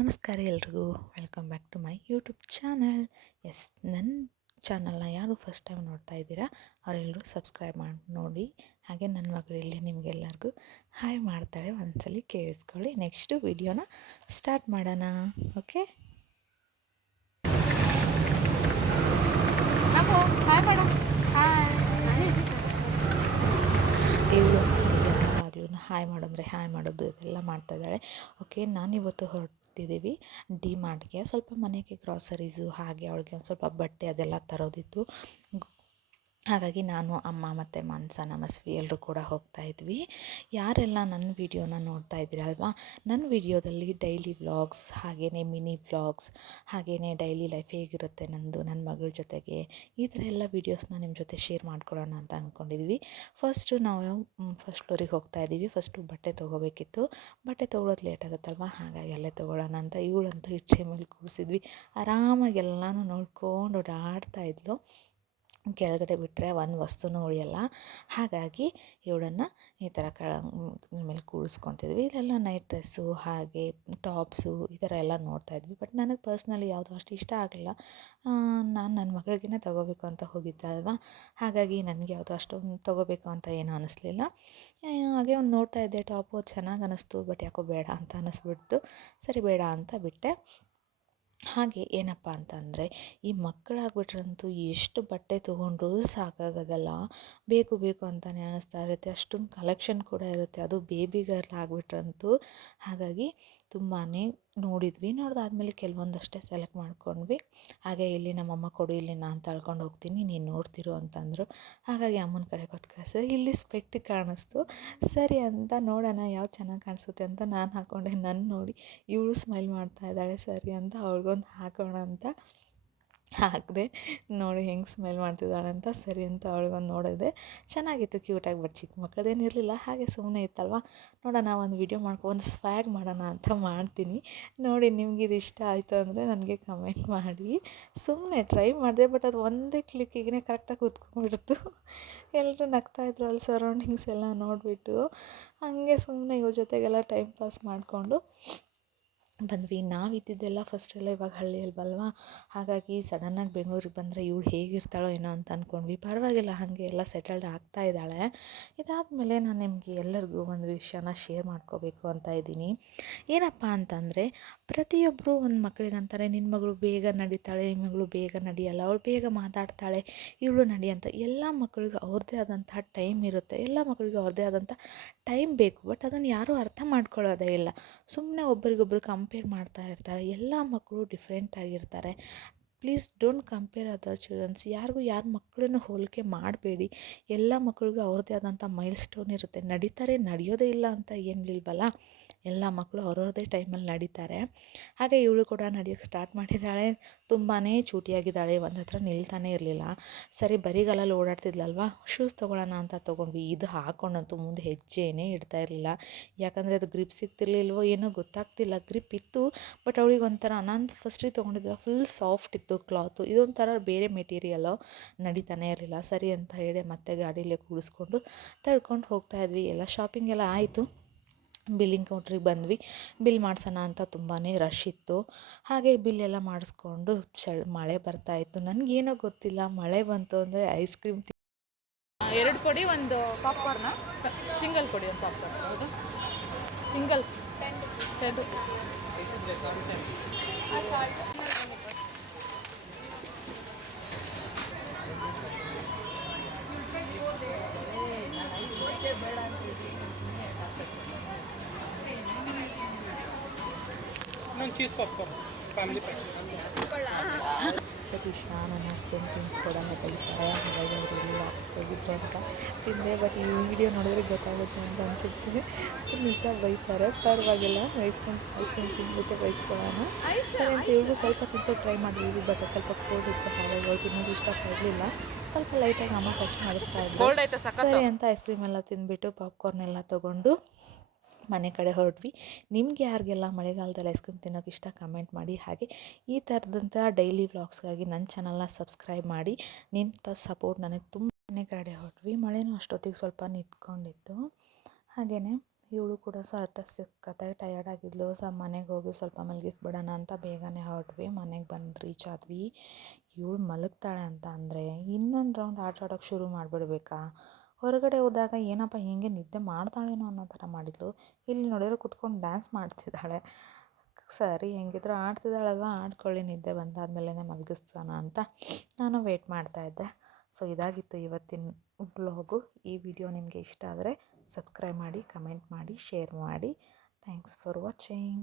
ನಮಸ್ಕಾರ ಎಲ್ರಿಗೂ. Welcome back to my YouTube channel. Yes, ನನ್ನ ಚಾನಲ್ನ ಯಾರು ಫಸ್ಟ್ ಟೈಮ್ ನೋಡ್ತಾ ಇದ್ದೀರಾ ಅವರೆಲ್ಲರೂ ಸಬ್ಸ್ಕ್ರೈಬ್ ಮಾಡಿ ನೋಡಿ. ಹಾಗೆ ನನ್ನ ಮಗಳು ಇಲ್ಲಿ ನಿಮಗೆಲ್ಲರಿಗೂ ಹಾಯ್ ಮಾಡ್ತಾಳೆ, ಒಂದ್ಸಲಿ ಕೇಳಿಸ್ಕೊಳ್ಳಿ. ನೆಕ್ಸ್ಟು ವಿಡಿಯೋನ ಸ್ಟಾರ್ಟ್ ಮಾಡೋಣ. Okay, hi madam. ಹಾಯ್. ಇವಳು ಯಾವಾಗಲೂ ಹಾಯ್ ಮಾಡೋಂದರೆ ಹಾಯ್ ಮಾಡೋದು ಇದೆಲ್ಲ ಮಾಡ್ತಾ ಇದ್ದಾಳೆ. ಓಕೆ, ನಾನಿವತ್ತು ಹೊರಟಿದ್ದೀವಿ ಡಿ ಮಾರ್ಟ್ಗೆ. ಸ್ವಲ್ಪ ಮನೆಗೆ ಗ್ರಾಸರೀಸು, ಹಾಗೆ ಅವಳಿಗೆ ಒಂದು ಸ್ವಲ್ಪ ಬಟ್ಟೆ ಅದೆಲ್ಲ ತರೋದಿತ್ತು. ಹಾಗಾಗಿ ನಾನು, ಅಮ್ಮ ಮತ್ತು ಮಾನಸ, ನಮಸ್ವಿ ಎಲ್ಲರೂ ಕೂಡ ಹೋಗ್ತಾ ಇದ್ವಿ. ಯಾರೆಲ್ಲ ನನ್ನ ವಿಡಿಯೋನ ನೋಡ್ತಾ ಇದ್ದೀರಲ್ವಾ, ನನ್ನ ವಿಡಿಯೋದಲ್ಲಿ ಡೈಲಿ ವ್ಲಾಗ್ಸ್, ಹಾಗೆಯೇ ಮಿನಿ ವ್ಲಾಗ್ಸ್, ಹಾಗೆಯೇ ಡೈಲಿ ಲೈಫ್ ಹೇಗಿರುತ್ತೆ ನನ್ನದು, ನನ್ನ ಮಗಳ ಜೊತೆಗೆ, ಈ ಥರ ಎಲ್ಲ ವೀಡಿಯೋಸ್ನ ನಿಮ್ಮ ಜೊತೆ ಶೇರ್ ಮಾಡ್ಕೊಳ್ಳೋಣ ಅಂತ ಅಂದ್ಕೊಂಡಿದ್ವಿ. ಫಸ್ಟ್ ಫಸ್ಟ್ ಫ್ಲೋರಿಗೆ ಹೋಗ್ತಾ ಇದ್ದೀವಿ. ಫಸ್ಟು ಬಟ್ಟೆ ತೊಗೋಬೇಕಿತ್ತು. ಬಟ್ಟೆ ತೊಗೊಳೋದು ಲೇಟ್ ಆಗುತ್ತಲ್ವ, ಹಾಗಾಗಿ ಅಲ್ಲೇ ತೊಗೊಳ್ಳೋಣ ಅಂತ. ಇವಳಂತೂ ಇಚ್ಚೆ ಮೇಲೆ ಕೂರಿಸಿದ್ವಿ. ಆರಾಮಾಗಿ ಎಲ್ಲನೂ ನೋಡ್ಕೊಂಡು ಓಡಾಡ್ತಾ ಇದ್ಲು. ಕೆಳಗಡೆ ಬಿಟ್ಟರೆ ಒಂದು ವಸ್ತುನೂ ಉಳಿಯಲ್ಲ. ಹಾಗಾಗಿ ಇವಳನ್ನು ಈ ಥರ ಮೇಲೆ ಕೂಡಿಸ್ಕೊತಿದ್ವಿ. ಇಲ್ಲೆಲ್ಲ ನೈಟ್ ಡ್ರೆಸ್ಸು, ಹಾಗೆ ಟಾಪ್ಸು, ಈ ಥರ ಎಲ್ಲ ನೋಡ್ತಾಯಿದ್ವಿ. ಬಟ್ ನನಗೆ ಪರ್ಸ್ನಲಿ ಯಾವುದು ಅಷ್ಟು ಇಷ್ಟ ಆಗಲಿಲ್ಲ. ನಾನು ನನ್ನ ಮಗಳಿಗೇ ತೊಗೋಬೇಕು ಅಂತ ಹೋಗಿದ್ದೆ ಅಲ್ವಾ, ಹಾಗಾಗಿ ನನಗೆ ಯಾವುದು ಅಷ್ಟೊಂದು ತೊಗೋಬೇಕು ಅಂತ ಏನೂ ಅನ್ನಿಸ್ಲಿಲ್ಲ. ಹಾಗೆ ಒಂದು ನೋಡ್ತಾ ಇದ್ದೆ ಟಾಪು, ಚೆನ್ನಾಗಿ ಅನ್ನಿಸ್ತು. ಬಟ್ ಯಾಕೋ ಬೇಡ ಅಂತ ಅನ್ನಿಸ್ಬಿಡ್ತು. ಸರಿ ಬೇಡ ಅಂತ ಬಿಟ್ಟೆ. ಹಾಗೆ ಏನಪ್ಪ ಅಂತಂದರೆ, ಈ ಮಕ್ಕಳಾಗ್ಬಿಟ್ರಂತೂ ಎಷ್ಟು ಬಟ್ಟೆ ತೊಗೊಂಡ್ರೂ ಸಾಕಾಗೋದಲ್ಲ. ಬೇಕು ಬೇಕು ಅಂತಲೇ ಅನ್ನಿಸ್ತಾ ಇರುತ್ತೆ. ಅಷ್ಟೊಂದು ಕಲೆಕ್ಷನ್ ಕೂಡ ಇರುತ್ತೆ, ಅದು ಬೇಬಿ ಗರ್ಲ್ ಆಗಿಬಿಟ್ರಂತೂ. ಹಾಗಾಗಿ ತುಂಬಾ ನೋಡಿದಾದ್ಮೇಲೆ ಕೆಲವೊಂದಷ್ಟೇ ಸೆಲೆಕ್ಟ್ ಮಾಡ್ಕೊಂಡ್ವಿ. ಹಾಗೆ ಇಲ್ಲಿ ನಮ್ಮಮ್ಮ ಕೊಡು, ಇಲ್ಲಿ ನಾನು ತಳ್ಕೊಂಡು ಹೋಗ್ತೀನಿ, ನೀನು ನೋಡ್ತಿರು ಅಂತಂದರು. ಹಾಗಾಗಿ ಅಮ್ಮನ ಕಡೆ ಕೊಟ್ಟು ಕಳಿಸಿದೆ. ಇಲ್ಲಿ ಸ್ಪೆಕ್ಟ್ ಕಾಣಿಸ್ತು. ಸರಿ ಅಂತ ನೋಡೋಣ ಯಾವ್ದು ಚೆನ್ನಾಗಿ ಕಾಣಿಸುತ್ತೆ ಅಂತ ನಾನು ಹಾಕ್ಕೊಂಡೆ. ನನ್ನ ನೋಡಿ ಇವಳು ಸ್ಮೈಲ್ ಮಾಡ್ತಾ ಇದ್ದಾಳೆ. ಸರಿ ಅಂತ ಅವ್ಳಿಗೊಂದು ಹಾಕೋಣ ಅಂತ ಹಾಕಿದೆ. ನೋಡಿ ಹೆಂಗೆ ಸ್ಮೆಲ್ ಮಾಡ್ತಿದ್ದಾಳೆ ಅಂತ. ಸರಿ ಅಂತ ಅವಳಿಗೊಂದು ನೋಡಿದೆ. ಚೆನ್ನಾಗಿತ್ತು, ಕ್ಯೂಟಾಗಿ. ಬಟ್ ಚಿಕ್ಕ ಮಕ್ಕಳದೇನಿರಲಿಲ್ಲ, ಹಾಗೆ ಸುಮ್ಮನೆ ಇತ್ತಲ್ವ, ನೋಡೋಣ ಒಂದು ವಿಡಿಯೋ ಒಂದು ಸ್ವ್ಯಾಗ್ ಮಾಡೋಣ ಅಂತ ಮಾಡ್ತೀನಿ. ನೋಡಿ ನಿಮ್ಗೆ ಇದು ಇಷ್ಟ ಆಯಿತು ಅಂದರೆ ನನಗೆ ಕಮೆಂಟ್ ಮಾಡಿ. ಸುಮ್ಮನೆ ಟ್ರೈ ಮಾಡಿದೆ, ಬಟ್ ಅದು ಒಂದೇ ಕ್ಲಿಕ್ಕಿಗೆ ಕರೆಕ್ಟಾಗಿ ಕೂತ್ಕೊಂಡ್ಬಿಡ್ತು. ಎಲ್ಲರೂ ನಗ್ತಾಯಿದ್ರು ಅಲ್ಲಿ ಸರೌಂಡಿಂಗ್ಸ್ ಎಲ್ಲ ನೋಡಿಬಿಟ್ಟು. ಹಾಗೆ ಸುಮ್ಮನೆ ಇವ್ರ ಜೊತೆಗೆಲ್ಲ ಟೈಮ್ ಪಾಸ್ ಮಾಡಿಕೊಂಡು ಬಂದ್ವಿ. ನಾವಿದ್ದಿದ್ದೆಲ್ಲ ಫಸ್ಟೆಲ್ಲ ಇವಾಗ ಹಳ್ಳಿಯಲ್ವಲ್ವ, ಹಾಗಾಗಿ ಸಡನ್ನಾಗಿ ಬೆಂಗಳೂರಿಗೆ ಬಂದರೆ ಇವಳು ಹೇಗಿರ್ತಾಳೋ ಏನೋ ಅಂತ ಅಂದ್ಕೊಂಡ್ವಿ. ಪರವಾಗಿಲ್ಲ, ಹಾಗೆ ಎಲ್ಲ ಸೆಟಲ್ಡ್ ಆಗ್ತಾ ಇದ್ದಾಳೆ. ಇದಾದಮೇಲೆ ನಾನು ನಿಮಗೆ ಎಲ್ಲರಿಗೂ ಒಂದು ವಿಷಯನ ಶೇರ್ ಮಾಡ್ಕೋಬೇಕು ಅಂತ ಇದ್ದೀನಿ. ಏನಪ್ಪ ಅಂತಂದರೆ, ಪ್ರತಿಯೊಬ್ಬರು ಒಂದು ಮಕ್ಕಳಿಗಂತಾರೆ, ನಿನ್ನ ಮಗಳು ಬೇಗ ನಡೀತಾಳೆ, ನಿಮ್ಮ ಮಗಳು ಬೇಗ ನಡೆಯಲ್ಲ, ಅವಳು ಬೇಗ ಮಾತಾಡ್ತಾಳೆ, ಇವಳು ನಡಿ ಅಂತ. ಎಲ್ಲ ಮಕ್ಕಳಿಗೂ ಅವ್ರದ್ದೇ ಆದಂಥ ಟೈಮ್ ಇರುತ್ತೆ, ಎಲ್ಲ ಮಕ್ಕಳಿಗೂ ಅವ್ರದ್ದೇ ಆದಂಥ ಟೈಮ್ ಬೇಕು. ಬಟ್ ಅದನ್ನು ಯಾರೂ ಅರ್ಥ ಮಾಡ್ಕೊಳ್ಳೋದೇ ಇಲ್ಲ. ಸುಮ್ಮನೆ ಒಬ್ರಿಗೊಬ್ರು ಕಂಪೇರ್ ಮಾಡ್ತಾ ಇರ್ತಾರೆ. ಎಲ್ಲ ಮಕ್ಕಳು ಡಿಫ್ರೆಂಟ್ ಆಗಿರ್ತಾರೆ. Please don't compare other childrens. ಯಾರಿಗೂ ಯಾರ ಮಕ್ಕಳನ್ನು ಹೋಲಿಕೆ ಮಾಡಬೇಡಿ. ಎಲ್ಲ ಮಕ್ಕಳಿಗೂ ಅವ್ರದ್ದೇ ಆದಂಥ ಮೈಲ್ ಸ್ಟೋನ್ ಇರುತ್ತೆ. ನಡೀತಾರೆ, ನಡೆಯೋದೇ ಇಲ್ಲ ಅಂತ ಏನಿಲ್ವಲ್ಲ. ಎಲ್ಲ ಮಕ್ಕಳು ಅವ್ರವ್ರದ್ದೇ ಟೈಮಲ್ಲಿ ನಡೀತಾರೆ. ಹಾಗೆ ಇವಳು ಕೂಡ ನಡೆಯೋಕ್ಕೆ ಸ್ಟಾರ್ಟ್ ಮಾಡಿದ್ದಾಳೆ. ತುಂಬಾ ಚೂಟಿಯಾಗಿದ್ದಾಳೆ, ಒಂದು ಹತ್ರ ನಿಲ್ತಾನೇ ಇರಲಿಲ್ಲ. ಸರಿ ಬರಿಗಾಲಲ್ಲಿ ಓಡಾಡ್ತಿದ್ಲಲ್ವ, ಶೂಸ್ ತೊಗೊಳ್ಳೋಣ ಅಂತ ತೊಗೊಂಡ್ವಿ. ಇದು ಹಾಕ್ಕೊಂಡಂತೂ ಮುಂದೆ ಹೆಜ್ಜೆನೇ ಇಡ್ತಾ ಇರಲಿಲ್ಲ. ಯಾಕಂದರೆ ಅದು ಗ್ರಿಪ್ ಸಿಗ್ತಿರ್ಲಿಲ್ವೋ ಏನೋ ಗೊತ್ತಾಗ್ತಿಲ್ಲ. ಗ್ರಿಪ್ ಇತ್ತು, ಬಟ್ ಅವಳಿಗೆ ಒಂಥರ, ನಾನು ಫಸ್ಟಿಗೆ ತೊಗೊಂಡಿದ್ದೆ ಫುಲ್ ಸಾಫ್ಟ್ ಇತ್ತು ಕ್ಲಾತು, ಇದೊಂಥರ ಬೇರೆ ಮೆಟೀರಿಯಲು, ನಡೀತಾನೆ ಇರಲಿಲ್ಲ. ಸರಿ ಅಂತ ಹೇಳಿ ಮತ್ತೆ ಗಾಡೀಲೇ ಕೂಡಿಸ್ಕೊಂಡು ತಳ್ಕೊಂಡು ಹೋಗ್ತಾಯಿದ್ವಿ. ಎಲ್ಲ ಶಾಪಿಂಗ್ ಎಲ್ಲ ಆಯಿತು. ಬಿಲ್ಲಿಂಗ್ ಕೌಂಟ್ರಿಗೆ ಬಂದ್ವಿ. ಬಿಲ್ ಮಾಡಿಸೋಣ ಅಂತ ತುಂಬಾ ರಶ್ ಇತ್ತು. ಹಾಗೆ ಬಿಲ್ ಎಲ್ಲ ಮಾಡಿಸ್ಕೊಂಡು ಮಳೆ ಬರ್ತಾಯಿತ್ತು. ನನಗೇನೋ ಗೊತ್ತಿಲ್ಲ, ಮಳೆ ಬಂತು ಅಂದರೆ ಐಸ್ ಕ್ರೀಮ್ 2 ಕೊಡಿ, ಒಂದು ಪಾಪ್ಕಾರ್ನ. ಸಿಂಗಲ್ ಕೊಡಿ, ಒಂದು ಪಾಪ್ಕಾರ್ನ್. ಹೌದಾ, ಸಿಂಗಲ್ 10 rupees. ನಾನು cheese popcorn family pack. Krishna ನನ್ನ ಹಸ್ಬೆಂಡ್ ತಿನ್ನಿಸ್ಕೊಡೋಣ ಕಲಿತಾರೆ. ಹಾಗಾಗಿ ಅವರೆಲ್ಲ ಹಾಕ್ಸ್ಕೊಗಿದ್ರು ಅಂತ ತಿಂದೆ. ಬಟ್ ಈ ವಿಡಿಯೋ ನೋಡಿದ್ರೆ ಗೊತ್ತಾಗುತ್ತೆ ಅಂತ ಅನಿಸುತ್ತೆ. ನಿಜ ಬೈತಾರೆ, ಪರವಾಗಿಲ್ಲ, ಐಸ್ ಕ್ರೀಮ್ ತಿಂದ್ಬಿಟ್ಟು ಬೈಸ್ಕೊಳ್ಳೋಣ ಸರಿ ಅಂತ ಇವ್ರಿಗೂ ಸ್ವಲ್ಪ ತಿನ್ಸೋಕೆ ಟ್ರೈ ಮಾಡಿದ್ವಿ. ಬಟ್ ಸ್ವಲ್ಪ ಕೋಲ್ಡ್ ಇತ್ತು, ಹಾಗಾಗಿ ಅವ್ರು ತಿನ್ನೋದು ಇಷ್ಟಪಡಲಿಲ್ಲ. ಸ್ವಲ್ಪ ಲೈಟಾಗಿ ಅಮ್ಮ ಟಚ್ ಮಾಡಿಸ್ತಾ ಇದ್ದರು. ಸರಿ ಅಂತ ಐಸ್ ಕ್ರೀಮ್ ಎಲ್ಲ ತಿಂದ್ಬಿಟ್ಟು ಪಾಪ್ಕಾರ್ನ್ ಎಲ್ಲ ತೊಗೊಂಡು ಮನೆ ಕಡೆ ಹೊರಟ್ವಿ. ನಿಮ್ಗೆ ಯಾರಿಗೆಲ್ಲ ಮಳೆಗಾಲದಲ್ಲಿ ಐಸ್ ಕ್ರೀಮ್ ತಿನ್ನೋಕೆ ಇಷ್ಟ ಕಮೆಂಟ್ ಮಾಡಿ. ಹಾಗೆ ಈ ಥರದಂಥ ಡೈಲಿ ವ್ಲಾಗ್ಸ್ಗಾಗಿ ನನ್ನ ಚಾನಲ್ನ ಸಬ್ಸ್ಕ್ರೈಬ್ ಮಾಡಿ. ನಿಮ್ಮ ಸಪೋರ್ಟ್ ನನಗೆ ತುಂಬ. ಮನೆ ಕಡೆ ಹೊರಟ್ವಿ. ಮಳೆನೂ ಅಷ್ಟೊತ್ತಿಗೆ ಸ್ವಲ್ಪ ನಿಂತ್ಕೊಂಡಿತ್ತು. ಹಾಗೆಯೇ ಇವಳು ಕೂಡ ಸಿಕ್ಕತ್ತಾಗಿ ಟಯರ್ಡ್ ಆಗಿದ್ಲು. ಮನೆಗೆ ಹೋಗಿ ಸ್ವಲ್ಪ ಮಲಗಿಸ್ಬಿಡೋಣ ಅಂತ ಬೇಗನೆ ಹೊರಟ್ವಿ. ಮನೆಗೆ ಬಂದು ರೀಚ್ ಆದ್ವಿ. ಇವಳು ಮಲಗ್ತಾಳೆ ಅಂತ ಅಂದರೆ ಇನ್ನೊಂದು ರೌಂಡ್ ಆಟ ಆಡೋಕ್ಕೆ ಶುರು ಮಾಡಿಬಿಡ್ಬೇಕಾ. ಹೊರಗಡೆ ಹೋದಾಗ ಏನಪ್ಪ ಹೀಗೆ ನಿದ್ದೆ ಮಾಡ್ತಾಳೇನೋ ಅನ್ನೋ ಥರ ಮಾಡಿದ್ಲು. ಇಲ್ಲಿ ನೋಡಿದ್ರೆ ಕುತ್ಕೊಂಡು ಡ್ಯಾನ್ಸ್ ಮಾಡ್ತಿದ್ದಾಳೆ. ಸರಿ ಹೆಂಗಿದ್ರು ಆಡ್ತಿದ್ದಾಳಲ್ವ, ಆಡ್ಕೊಳ್ಳಿ, ನಿದ್ದೆ ಬಂದಾದ್ಮೇಲೆ ಮಲಗಿಸ್ತಾನ ಅಂತ ನಾನು ವೆಯ್ಟ್ ಮಾಡ್ತಾಯಿದ್ದೆ. ಸೊ ಇದಾಗಿತ್ತು ಇವತ್ತಿನ ವ್ಲಾಗು. ಈ ವಿಡಿಯೋ ನಿಮಗೆ ಇಷ್ಟ ಆದರೆ ಸಬ್ಸ್ಕ್ರೈಬ್ ಮಾಡಿ, ಕಮೆಂಟ್ ಮಾಡಿ, ಶೇರ್ ಮಾಡಿ. Thanks for watching.